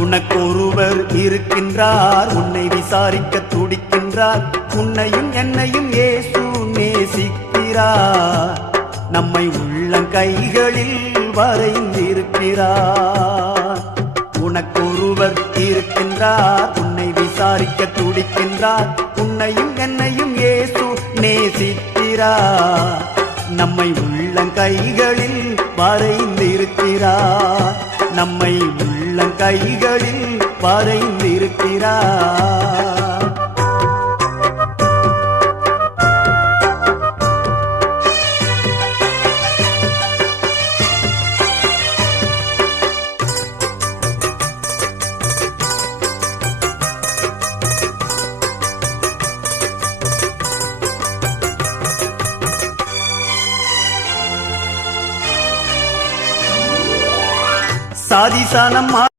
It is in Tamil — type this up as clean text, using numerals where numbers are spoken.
உனக்கொருவர் இருக்கின்றார், உன்னை விசாரிக்க துடிக்கின்றார். உன்னையும் என்னையும் இயேசு நேசிக்கிறார், நம்மை உள்ளங்கைகளில் வரைந்திருக்கிறார். உனக்கொருவர் இருக்கின்றார், உன்னை விசாரிக்க துடிக்கின்றார். உன்னையும் என்னையும் இயேசு நேசிக்கிறார், நம்மை உள்ளங்கைகளில் வரைந்திருக்கிறார். நம்மை உள்ளங்கைகளில் வரைந்திருக்கிறார். சாதிசானம்